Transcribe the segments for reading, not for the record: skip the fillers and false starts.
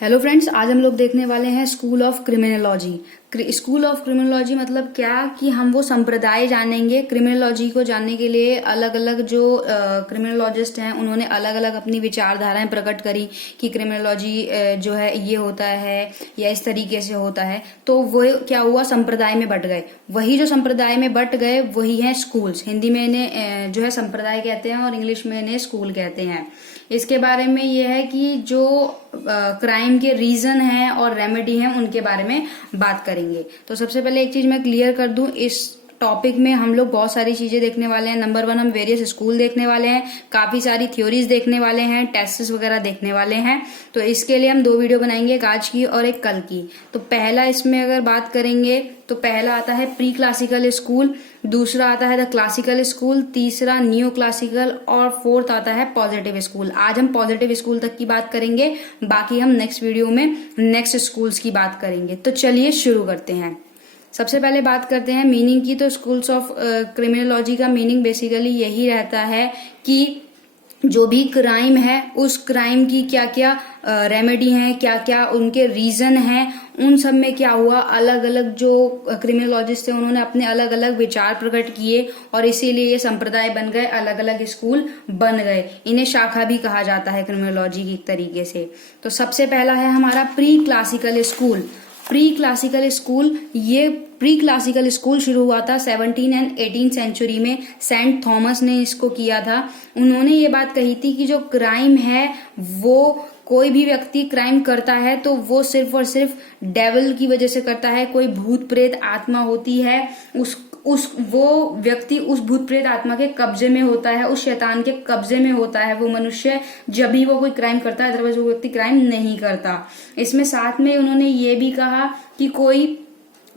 Hello friends, आज हम लोग देखने वाले हैं school of criminology. School of criminology मतलब क्या कि हम वो संप्रदाय जानेंगे। क्रिमिनोलॉजी को जानने के लिए अलग अलग जो क्रिमिनोलॉजिस्ट हैं उन्होंने अलग अलग अपनी विचारधाराएं प्रकट करी कि क्रिमिनोलॉजी जो है ये होता है या इस तरीके से होता है। तो वो क्या हुआ, संप्रदाय में बट गए। वही जो संप्रदाय में बट गए वही हैं स्कूल्स। हिंदी में इन्हें जो है संप्रदाय कहते हैं और इंग्लिश में इन्हें स्कूल कहते हैं। इसके बारे में ये है कि जो क्राइम के रीजन हैं और रेमेडी हैं उनके बारे में बात करेंगे। तो सबसे पहले एक चीज मैं क्लियर कर दूं, इस टॉपिक में हम लोग बहुत सारी चीजें देखने वाले हैं। नंबर 1, हम वेरियस स्कूल देखने वाले हैं, काफी सारी थ्योरीज देखने वाले हैं, टेस्ट्स वगैरह देखने वाले हैं। तो इसके लिए हम 2 वीडियो बनाएंगे, एक आज की और एक कल की। तो पहला इसमें अगर बात करेंगे तो पहला आता है प्री क्लासिकल स्कूल, दूसरा आता है द क्लासिकल स्कूल, तीसरा न्यू क्लासिकल और फोर्थ आता है पॉजिटिव स्कूल। आज हम पॉजिटिव स्कूल तक की बात करेंगे, बाकी हम नेक्स्ट वीडियो में नेक्स्ट स्कूल्स की बात करेंगे। तो चलिए शुरू करते हैं। सबसे पहले बात करते हैं मीनिंग की। तो स्कूल्स ऑफ क्रिमिनोलॉजी का मीनिंग बेसिकली यही रहता है कि जो भी क्राइम है उस क्राइम की क्या क्या रेमेडी हैं, क्या क्या उनके रीजन हैं, उन सब में क्या हुआ, अलग अलग जो क्रिमिनोलॉजिस्ट थे उन्होंने अपने अलग अलग विचार प्रकट किए और इसीलिए ये संप्रदाय बन गए, अलग अलग स्कूल बन गए। इन्हें शाखा भी कहा जाता है क्रिमिनोलॉजी की तरीके से। तो सबसे पहला है हमारा pre classical school. Pre classical school, ये प्री क्लासिकल स्कूल शुरू हुआ था 17 एंड 18 सेंचुरी में। सेंट थॉमस ने इसको किया था। उन्होंने ये बात कही थी कि जो क्राइम है वो कोई भी व्यक्ति क्राइम करता है तो वो सिर्फ और सिर्फ डेविल की वजह से करता है। कोई भूत प्रेत आत्मा होती है, वो व्यक्ति उस भूत प्रेत आत्मा के कब्जे में होता है, उस शैतान के कब्जे में होता है वो मनुष्य, जब भी वो कोई क्राइम करता है, अदरवाइज वो व्यक्ति क्राइम नहीं करता। इसमें साथ में उन्होंने ये भी कहा कि कोई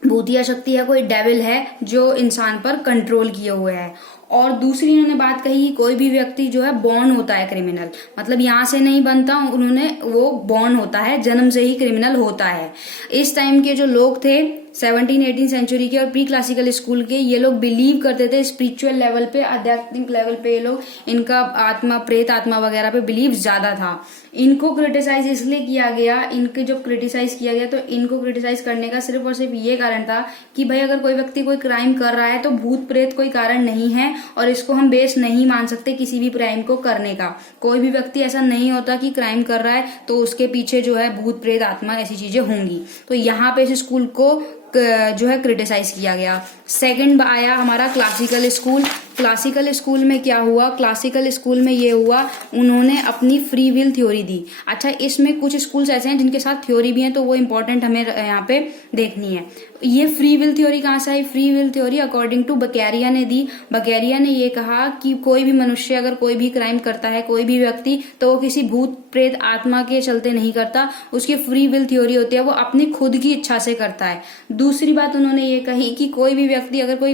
भूतिया शक्ति है, कोई डेविल है जो इंसान पर कंट्रोल किए हुए है। और दूसरी उन्होंने बात कही कि कोई भी व्यक्ति जो है बॉर्न होता है क्रिमिनल, मतलब यहाँ से नहीं बनता, उन्होंने वो बॉर्न होता है, जन्म से ही क्रिमिनल होता है। इस टाइम के जो लोग थे 17-18 सेंचुरी के और प्री क्लासिकल स्कूल के, ये लोग बिलीव करते थे स्पिरिचुअल लेवल पे, आध्यात्मिक लेवल पे, ये लोग इनका आत्मा, प्रेत आत्मा वगैरह पे बिलीव ज्यादा था। इनको क्रिटिसाइज इसलिए किया गया, इनके जब क्रिटिसाइज किया गया तो इनको क्रिटिसाइज करने का सिर्फ और सिर्फ ये कारण था कि भाई अगर कोई व्यक्ति कोई क्राइम कर रहा है तो भूत प्रेत कोई कारण नहीं है और इसको हम बेस नहीं मान सकते किसी भी क्राइम को करने का। कोई भी व्यक्ति ऐसा नहीं होता कि क्राइम कर रहा है तो उसके पीछे जो है भूत प्रेत आत्मा ऐसी चीजें होंगी। तो यहाँ पे इस स्कूल को जो है क्रिटिसाइज किया गया। सेकंड आया हमारा क्लासिकल स्कूल। क्लासिकल स्कूल में क्या हुआ, क्लासिकल स्कूल में ये हुआ, उन्होंने अपनी फ्री विल थ्योरी दी। अच्छा, इसमें कुछ स्कूल्स ऐसे हैं जिनके साथ थ्योरी भी है, तो वो इंपॉर्टेंट हमें यहाँ पे देखनी है। ये फ्री विल थ्योरी कहाँ से आई? Free will theory according to Beccaria ने दी। बकेरिया ने ये कहा कि कोई भी मनुष्य अगर कोई भी क्राइम करता है, कोई भी व्यक्ति, तो वो किसी भूत प्रेत आत्मा के चलते नहीं करता, उसकी फ्री विल थ्योरी होती है, वो अपनी खुद की इच्छा से करता है। दूसरी बात उन्होंने ये कही कि कोई भी व्यक्ति अगर कोई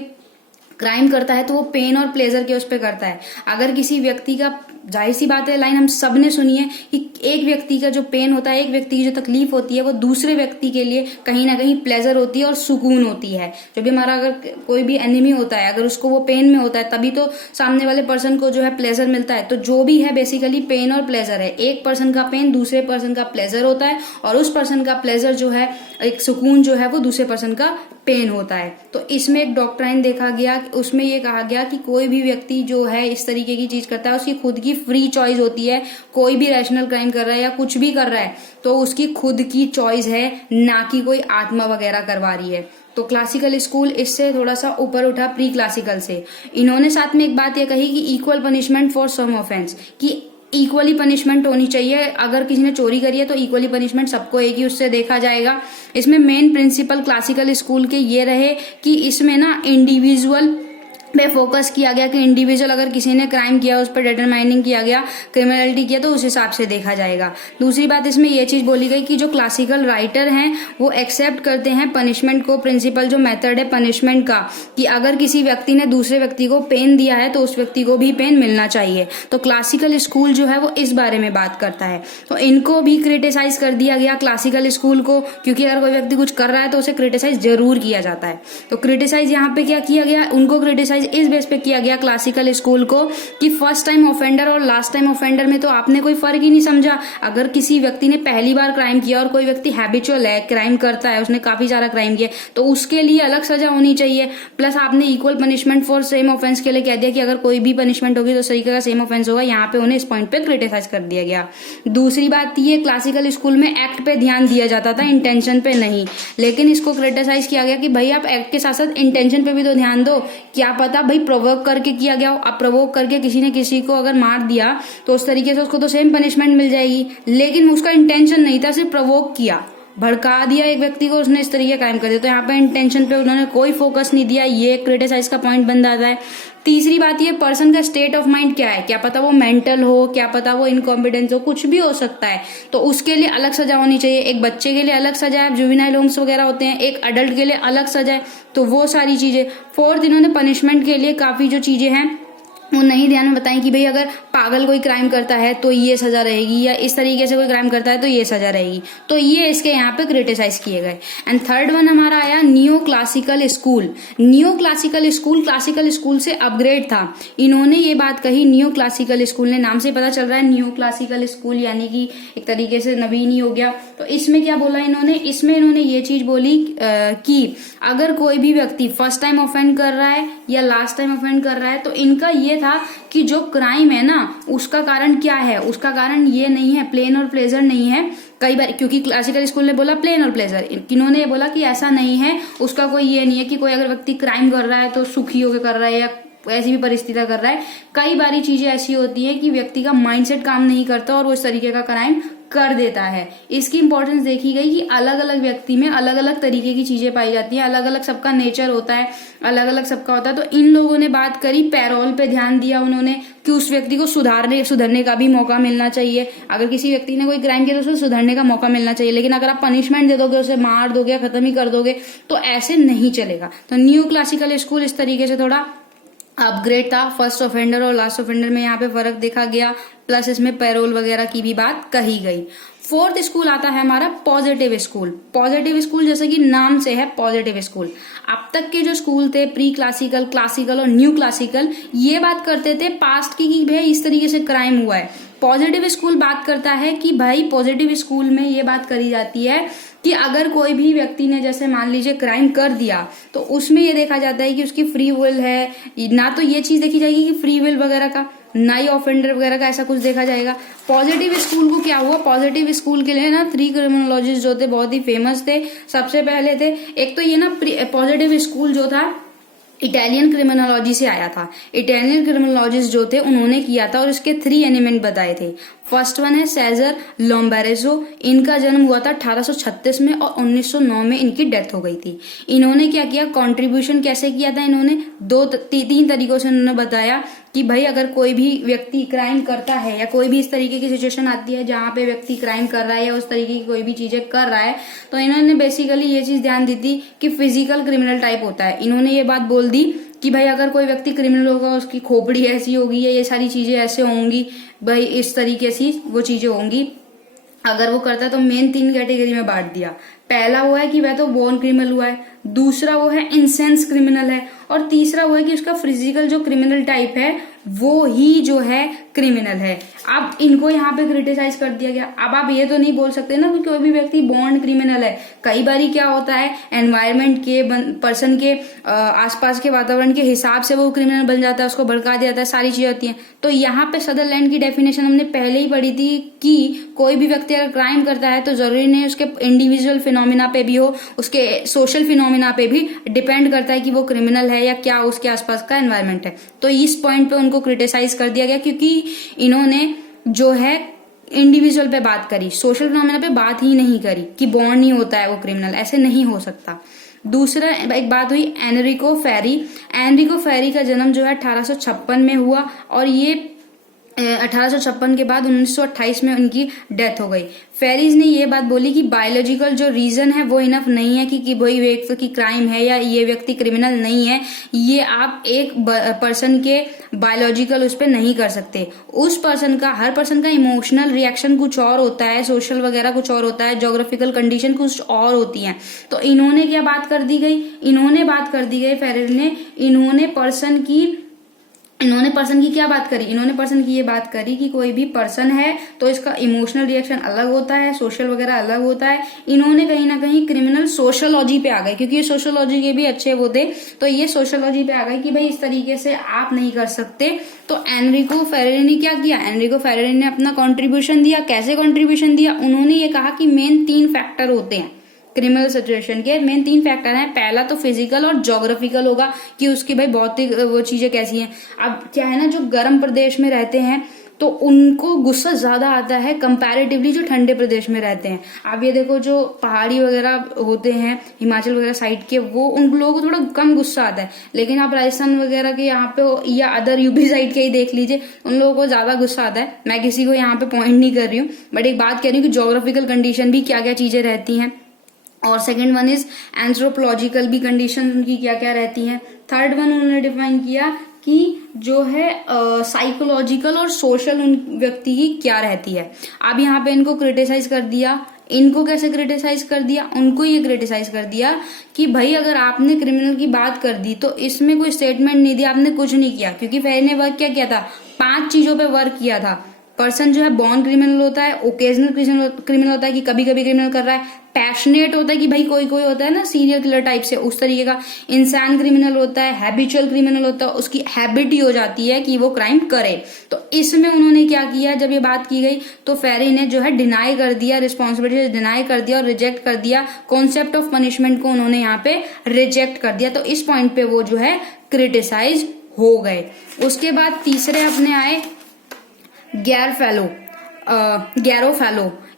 क्राइम करता है तो वो पेन और प्लेजर के उस पर करता है। अगर किसी व्यक्ति का, जाहिर सी बात है, लाइन हम सब ने सुनी है कि एक व्यक्ति का जो पेन होता है, एक व्यक्ति की जो तकलीफ होती है, वो दूसरे व्यक्ति के लिए कहीं ना कहीं प्लेजर होती है और सुकून होती है। जो भी हमारा अगर कोई भी एनिमी होता है, अगर उसको वो पेन में होता है तभी तो सामने वाले पर्सन को जो है प्लेजर मिलता है। तो जो भी है बेसिकली पेन और प्लेजर है। एक पर्सन का पेन दूसरे पर्सन का प्लेजर होता है और उस पर्सन का प्लेजर जो है, एक सुकून जो है, वो दूसरे पर्सन का पेन होता है। तो इसमें एक डॉक्ट्राइन देखा गया, उसमें ये कहा गया कि कोई भी व्यक्ति जो है इस तरीके की चीज करता है, उसकी खुद की फ्री चॉइस होती है। कोई भी रैशनल क्राइम कर रहा है या कुछ भी कर रहा है तो उसकी खुद की चॉइस है, ना कि कोई आत्मा वगैरह करवा रही है। तो क्लासिकल स्कूल इससे थोड़ा सा ऊपर उठा प्री क्लासिकल से। इन्होंने साथ में एक बात ये कही कि equal punishment for same offence, कि इक्वली पनिशमेंट होनी चाहिए। अगर किसी ने चोरी करी है तो इक्वली पनिशमेंट सबको एक ही उससे देखा जाएगा। इसमें मेन प्रिंसिपल क्लासिकल स्कूल के ये रहे कि इसमें ना इंडिविजुअल पे फोकस किया गया कि इंडिविजुअल अगर किसी ने क्राइम किया, उस पर डिटरमाइनिंग किया गया, क्रिमिनलिटी किया, तो उस हिसाब से देखा जाएगा। दूसरी बात इसमें यह चीज बोली गई कि जो क्लासिकल राइटर हैं वो एक्सेप्ट करते हैं पनिशमेंट को, प्रिंसिपल जो मेथड है पनिशमेंट का, कि अगर किसी व्यक्ति ने दूसरे व्यक्ति को पेन दिया है तो उस व्यक्ति को भी पेन मिलना चाहिए। तो क्लासिकल स्कूल जो है वो इस बारे में बात करता है। तो इनको भी क्रिटिसाइज कर दिया गया क्लासिकल स्कूल को, क्योंकि अगर कोई व्यक्ति कुछ कर रहा है तो उसे क्रिटिसाइज जरूर किया जाता है। तो क्रिटिसाइज यहाँ पे क्या किया गया, उनको क्रिटिसाइज इस बेस पे किया गया क्लासिकल स्कूल को कि फर्स्ट टाइम ऑफेंडर और लास्ट टाइम ऑफेंडर में तो आपने कोई फर्क ही नहीं समझा। अगर किसी व्यक्ति ने पहली बार क्राइम किया और कोई व्यक्ति हैबिचुअल है, क्राइम करता है, उसने काफी सारा क्राइम किया, तो उसके लिए अलग सजा होनी चाहिए। प्लस आपने equal punishment for same offence के लिए कह दिया कि अगर कोई भी पनिशमेंट होगी तो सही का सेम ऑफेंस होगा। यहाँ पे उन्हें इस पॉइंट पे क्रिटिसाइज कर दिया गया। दूसरी बात ये, क्लासिकल स्कूल में एक्ट पे ध्यान दिया जाता था, इंटेंशन पे नहीं, लेकिन इसको क्रिटिसाइज किया गया कि भाई आप एक्ट के साथ साथ इंटेंशन पे भी तो ध्यान दो। क्या पता भाई प्रोवोक करके किया गया हो, अब प्रोवोक करके किसी ने किसी को अगर मार दिया तो उस तरीके से उसको तो सेम पनिशमेंट मिल जाएगी, लेकिन उसका इंटेंशन नहीं था, सिर्फ प्रोवोक किया, भड़का दिया एक व्यक्ति को, उसने इस तरीके काम कर दिया। तो यहाँ पे इंटेंशन पे उन्होंने कोई फोकस नहीं दिया, ये क्रिटिसाइज का पॉइंट बन जाता है। तीसरी बात ये, पर्सन का स्टेट ऑफ माइंड क्या है, क्या पता वो मेंटल हो, क्या पता वो इनकॉम्पिटेंस हो, कुछ भी हो सकता है, तो उसके लिए अलग सजा होनी चाहिए। एक बच्चे के लिए अलग सजा है, जुवेनाइल होम्स वगैरह होते हैं, एक अडल्ट के लिए अलग सजा है, तो वो सारी चीजें। फोर्थ, इन्होंने पनिशमेंट के लिए काफी जो चीजें हैं वो नहीं ध्यान में बताई कि भाई अगर पागल कोई क्राइम करता है तो ये सजा रहेगी, या इस तरीके से कोई क्राइम करता है तो ये सजा रहेगी, तो ये इसके यहाँ पे क्रिटिसाइज किए गए। एंड थर्ड वन हमारा आया new classical school. New classical school classical school से अपग्रेड था। इन्होंने ये बात कही, न्यू क्लासिकल स्कूल ने, नाम से पता चल रहा है न्यू क्लासिकल स्कूल यानी कि एक तरीके से नवीन ही हो गया। तो इसमें क्या बोला इन्होंने, इसमें इन्होंने ये चीज बोली कि अगर कोई भी व्यक्ति फर्स्ट टाइम ऑफेंड कर रहा है या लास्ट टाइम ऑफेंड कर रहा है तो इनका ये था कि जो क्राइम है ना उसका कारण क्या है, उसका कारण ये नहीं है, प्लेन और प्लेजर नहीं है। कई बार क्योंकि क्लासिकल स्कूल ने बोला प्लेन और प्लेजर, इन्होंने बोला कि ऐसा नहीं है, उसका कोई ये नहीं है कि कोई अगर व्यक्ति क्राइम कर रहा है तो सुखी होकर कर रहा है या ऐसी भी परिस्थितियां कर रहा है। कई बारी चीजें ऐसी होती है कि व्यक्ति का माइंडसेट काम नहीं करता और वो इस तरीके का क्राइम कर देता है। इसकी इंपॉर्टेंस देखी गई कि अलग अलग व्यक्ति में अलग अलग तरीके की चीजें पाई जाती हैं, अलग अलग सबका नेचर होता है, अलग अलग सबका होता है। तो इन लोगों ने बात करी, पैरोल पे ध्यान दिया उन्होंने कि उस व्यक्ति को सुधरने का भी मौका मिलना चाहिए। अगर किसी व्यक्ति ने कोई क्राइम किया तो उसे सुधरने का मौका मिलना चाहिए, लेकिन अगर आप पनिशमेंट दे दोगे, उसे मार दोगे, खत्म ही कर दोगे, तो ऐसे नहीं चलेगा। तो न्यू क्लासिकल स्कूल इस तरीके से थोड़ा अपग्रेड था। फर्स्ट ऑफेंडर और लास्ट ऑफेंडर में यहाँ पे फर्क देखा गया, प्लस इसमें पैरोल वगैरह की भी बात कही गई। फोर्थ स्कूल आता है हमारा पॉजिटिव स्कूल। पॉजिटिव स्कूल जैसे कि नाम से है पॉजिटिव स्कूल। अब तक के जो स्कूल थे प्री क्लासिकल, क्लासिकल और न्यू क्लासिकल, ये बात करते थे पास्ट की कि भाई इस तरीके से क्राइम हुआ है। पॉजिटिव स्कूल बात करता है कि भाई पॉजिटिव स्कूल में ये बात करी जाती है कि अगर कोई भी व्यक्ति ने जैसे मान लीजिए क्राइम कर दिया तो उसमें ये देखा जाता है कि उसकी फ्री विल है, ना तो ये चीज देखी जाएगी कि फ्री विल वगैरह का, ना ही ऑफेंडर वगैरह का ऐसा कुछ देखा जाएगा। पॉजिटिव स्कूल को क्या हुआ, पॉजिटिव स्कूल के लिए ना 3 क्रिमिनोलॉजिस्ट जो थे बहुत ही फेमस थे। सबसे पहले थे एक तो ये ना पॉजिटिव स्कूल जो था इटालियन क्रिमिनोलॉजी से आया था। इटालियन क्रिमिनोलॉजिस्ट जो थे उन्होंने किया था और इसके 3 एलिमेंट बताए थे। फर्स्ट वन है सेजर लोम्बारेजो। इनका जन्म हुआ था 1836 में और 1909 में इनकी डेथ हो गई थी। इन्होंने क्या किया, कंट्रीब्यूशन कैसे किया था, इन्होंने 3 तरीकों से इन्होंने बताया कि भाई अगर कोई भी व्यक्ति क्राइम करता है या कोई भी इस तरीके की सिचुएशन आती है जहां पे व्यक्ति क्राइम कर रहा है या उस तरीके की कोई भी चीजें कर रहा है, तो इन्होंने बेसिकली ये चीज ध्यान दी थी कि फिजिकल क्रिमिनल टाइप होता है। इन्होंने ये बात बोल दी कि भाई अगर कोई व्यक्ति क्रिमिनल होगा उसकी खोपड़ी ऐसी होगी या ये सारी चीजें ऐसे होंगी, भाई इस तरीके से वो चीजें होंगी। अगर वो करता है तो मेन 3 कैटेगरी में बांट दिया। पहला वो है कि वह तो बोर्न क्रिमिनल हुआ है, दूसरा वो है इंसेंस क्रिमिनल है, और तीसरा वो है कि उसका फिजिकल जो क्रिमिनल टाइप है वो ही जो है क्रिमिनल है। अब इनको यहाँ पे क्रिटिसाइज कर दिया गया। अब आप ये तो नहीं बोल सकते ना कि कोई भी व्यक्ति बॉर्न क्रिमिनल है। कई बारी क्या होता है, एनवायरमेंट के पर्सन के आसपास के वातावरण के हिसाब से वो क्रिमिनल बन जाता है, उसको भड़का दिया जाता है, सारी चीजें होती हैं। तो यहाँ पे सदरलैंड की डेफिनेशन हमने पहले ही पढ़ी थी कि कोई भी व्यक्ति अगर क्राइम करता है तो जरूरी नहीं उसके इंडिविजुअल फिनोमिना पे भी हो, उसके सोशल फिनोमिना पे भी डिपेंड करता है कि वो क्रिमिनल है या क्या उसके आसपास का एनवायरमेंट है। तो इस पॉइंट पे उनको क्रिटिसाइज कर दिया गया क्योंकि इन्होंने जो है इंडिविजुअल पे बात करी, सोशल फिनोमेना पे बात ही नहीं करी कि बॉर्न नहीं होता है वो क्रिमिनल, ऐसे नहीं हो सकता। दूसरा एक बात हुई एनरिको फेरी। एनरिको फेरी का जन्म जो है 1856 में हुआ और ये 1856 के बाद 1928 में उनकी डेथ हो गई। फेरिस ने ये बात बोली कि बायोलॉजिकल जो रीजन है वो इनफ नहीं है कि वही व्यक्ति की क्राइम है या ये व्यक्ति क्रिमिनल नहीं है, ये आप एक पर्सन के बायोलॉजिकल उस पर नहीं कर सकते। उस पर्सन का, हर पर्सन का इमोशनल रिएक्शन कुछ और होता है, सोशल वगैरह कुछ और होता है, ज्योग्राफिकल कंडीशन कुछ और होती है। तो इन्होंने क्या बात कर दी गई, फेरिस ने, इन्होंने पर्सन की क्या बात करी, इन्होंने पर्सन की ये बात करी कि कोई भी पर्सन है तो इसका इमोशनल रिएक्शन अलग होता है, सोशल वगैरह अलग होता है। इन्होंने कहीं ना कहीं क्रिमिनल सोशियोलॉजी पे आ गए, क्योंकि ये सोशियोलॉजी के भी अच्छे वो थे, तो ये सोशियोलॉजी पे आ गए कि भाई इस तरीके से आप नहीं कर सकते। तो एनरिको फेरेरी ने क्या किया, एनरिको फेरेरी ने अपना कॉन्ट्रीब्यूशन दिया। कैसे कॉन्ट्रीब्यूशन दिया, उन्होंने ये कहा कि मेन 3 फैक्टर होते हैं क्रिमिनल सिचुएशन के, मेन 3 फैक्टर हैं। पहला तो फिजिकल और ज्योग्राफिकल होगा कि उसकी भाई भौतिक वो चीजें कैसी हैं। अब क्या है ना, जो गर्म प्रदेश में रहते हैं तो उनको गुस्सा ज्यादा आता है कंपैरेटिवली जो ठंडे प्रदेश में रहते हैं। आप ये देखो, जो पहाड़ी वगैरह होते हैं हिमाचल वगैरह साइड के, वो उन लोगों को थोड़ा कम गुस्सा आता है। लेकिन आप राजस्थान वगैरह के यहाँ पे या अदर यूपी साइड के ही देख लीजिए, उन लोगों को ज्यादा गुस्सा आता है। मैं किसी को यहाँ पे पॉइंट नहीं कर रही हूँ, बट एक बात कह रही हूँ कि ज्योग्राफिकल कंडीशन भी क्या क्या चीजें रहती हैं। और सेकंड वन इज एंथ्रोपोलॉजिकल भी कंडीशन उनकी क्या क्या रहती हैं। थर्ड वन उन्होंने डिफाइन किया कि जो है साइकोलॉजिकल और सोशल उन व्यक्ति की क्या रहती है। अब यहाँ पे इनको क्रिटिसाइज कर दिया। इनको कैसे क्रिटिसाइज कर दिया, उनको ये क्रिटिसाइज कर दिया कि भाई अगर आपने क्रिमिनल की बात कर दी तो इसमें कोई स्टेटमेंट नहीं दिया, आपने कुछ नहीं किया। क्योंकि फेरी ने वर्क क्या किया था, 5 चीजों पे वर्क किया था। पर्सन जो है बॉर्न क्रिमिनल होता है, ओकेजनल क्रिमिनल होता है कि कभी कभी क्रिमिनल कर रहा है, पैशनेट होता है कि भाई कोई कोई होता है ना सीरियल किलर टाइप से उस तरीके का, इंसान क्रिमिनल होता है, हैबिचुअल क्रिमिनल होता है, उसकी हैबिट ही हो जाती है कि वो क्राइम करे। तो इसमें उन्होंने क्या किया, जब ये बात की गई तो फेरी ने जो है डिनाई कर दिया, रिस्पॉन्सिबिलिटी डिनाई कर दिया और रिजेक्ट कर दिया। कॉन्सेप्ट ऑफ पनिशमेंट को उन्होंने यहाँ पे रिजेक्ट कर दिया। तो इस पॉइंट पे वो जो है क्रिटिसाइज हो गए। उसके बाद तीसरे अपने आए गैरोफेलो।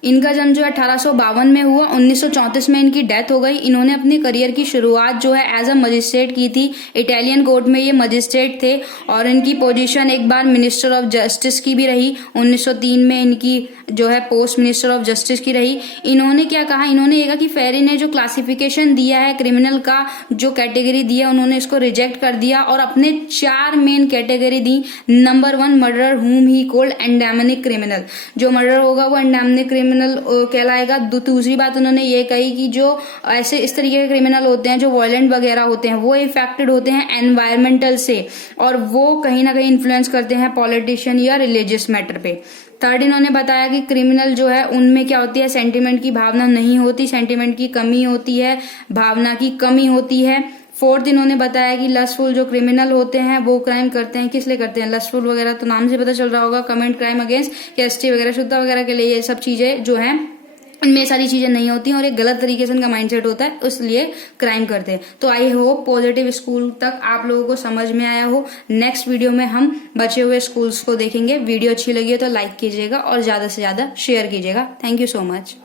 इनका जन्म जो है 1852 में हुआ, 1934 में इनकी डेथ हो गई। इन्होंने अपनी करियर की शुरुआत जो है एज अ मजिस्ट्रेट की थी। इटालियन कोर्ट में ये मजिस्ट्रेट थे और इनकी पोजीशन एक बार मिनिस्टर ऑफ जस्टिस की भी रही। 1903 में इनकी जो है पोस्ट मिनिस्टर ऑफ जस्टिस की रही। इन्होंने क्या कहा, इन्होंने ये कहा कि फेरी ने जो क्लासिफिकेशन दिया है क्रिमिनल का, जो कैटेगरी दिया, उन्होंने इसको रिजेक्ट कर दिया और अपने 4 मेन कैटेगरी दी। नंबर 1 मर्डर हुम ही कोल्ड एंडेमिक क्रिमिनल, जो मर्डर होगा वो एंडेमिक क्रिमिनल कहलाएगा। दूसरी बात उन्होंने ये कही कि जो ऐसे इस तरीके के क्रिमिनल होते हैं जो वायलेंट वगैरह होते हैं, वो इफेक्टेड होते हैं एनवायरमेंटल से और वो कहीं ना कहीं इन्फ्लुएंस करते हैं पॉलिटिशियन या रिलीजियस मैटर पे। थर्ड इन्होंने बताया कि क्रिमिनल जो है उनमें क्या होती है, सेंटिमेंट की भावना नहीं होती, सेंटिमेंट की कमी होती है, भावना की कमी होती है। फोर्थ इन्होंने बताया कि लस्टफुल जो क्रिमिनल होते हैं वो क्राइम करते हैं, किस लिए करते हैं, लस्टफुल वगैरह तो नाम से पता चल रहा होगा, कमेंट क्राइम अगेंस्ट कैस्टी वगैरह शुद्धता वगैरह के लिए, ये सब चीजें जो हैं इनमें सारी चीजें नहीं होती और एक गलत तरीके से उनका माइंडसेट होता है, इसलिए क्राइम करते हैं। तो आई होप पॉजिटिव स्कूल तक आप लोगों को समझ में आया हो। नेक्स्ट वीडियो में हम बचे हुए स्कूल्स को देखेंगे। वीडियो अच्छी लगी हो तो लाइक कीजिएगा और ज्यादा से ज्यादा शेयर कीजिएगा। Thank you so much.